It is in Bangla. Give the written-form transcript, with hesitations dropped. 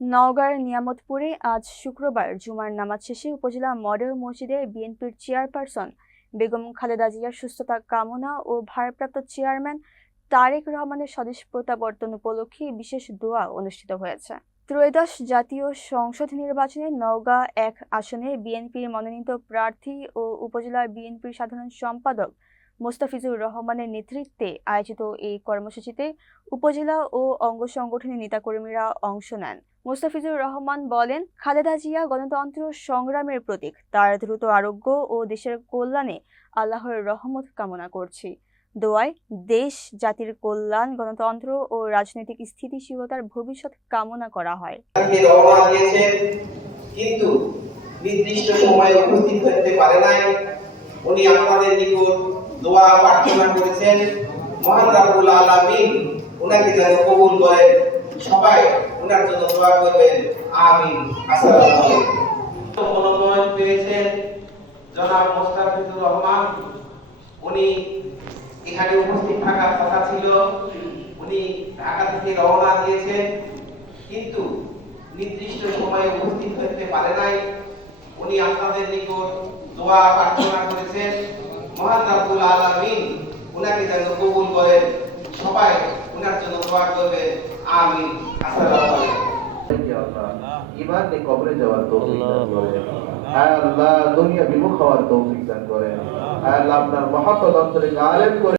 নওগাঁর নিয়ামতপুরে আজ শুক্রবার জুমার নামাজ শেষে উপজেলা মডেল মসজিদে বিএনপির চেয়ারপারসন বেগম খালেদা জিয়ার সুস্থতা কামনা ও ভারপ্রাপ্ত চেয়ারম্যান তারেক রহমানের স্বদেশ প্রত্যাবর্তন উপলক্ষে বিশেষ দোয়া অনুষ্ঠিত হয়েছে। ত্রয়োদশ জাতীয় সংসদ নির্বাচনে নওগাঁ ১ আসনে বিএনপির মনোনীত প্রার্থী ও উপজেলা বিএনপির সাধারণ সম্পাদক মোস্তাফিজুর রহমানের নেতৃত্বে আয়োজিত এই কর্মসূচিতে উপজেলা ও অঙ্গ সংগঠনের নেতাকর্মীরা অংশ নেন। মোস্তাফিজুর রহমান বলেন, খালেদা জিয়া গণতন্ত্র সংগ্রামের প্রতীক। তার দ্রুত আরোগ্য ও দেশের কল্যাণে আল্লাহর রহমত কামনা করছি। দোয়ায় দেশ জাতির কল্যাণ, গণতন্ত্র ও রাজনৈতিক স্থিতিশীলতার ভবিষ্যৎ কামনা করা হয়। কিন্তু নির্দিষ্ট সময়ে উপস্থিত হতে পারে নাই। উনি আপনাদের নিকট দোয়া প্রার্থনা করেছেন, মহান রব্বুল আলামিন উনাকে যেন কবুল করেন। সবাই উনার জন্য দোয়া করবেন, আমিন। আসসালামু আলাইকুম। মনোনয়ন পেয়েছেন জনাব মোস্তাফিজুর রহমান। উনি এখানে উপস্থিত থাকার কথা ছিল। উনি ঢাকা থেকে রওনা দিয়েছেন, কিন্তু নির্দিষ্ট সময়ে উপস্থিত হতে পারে নাই। উনি আপনাদের নিকট দোয়া প্রার্থনা করেছেন, মহান রব্বুল আলামিন উনাকে যেন কবুল করেন। সবাই উনার জন্য দোয়া করবেন, আমিন। আসসালামু আলাইকুম। ঈমান নিয়ে কবরে যাওয়ার তৌফিক দান করেন। আল্লাহ দুনিয়া বিমুখ হওয়ার তৌফিক দান করেন। আল্লাহ আপনার মহব্বত অন্তরে গায়েব করে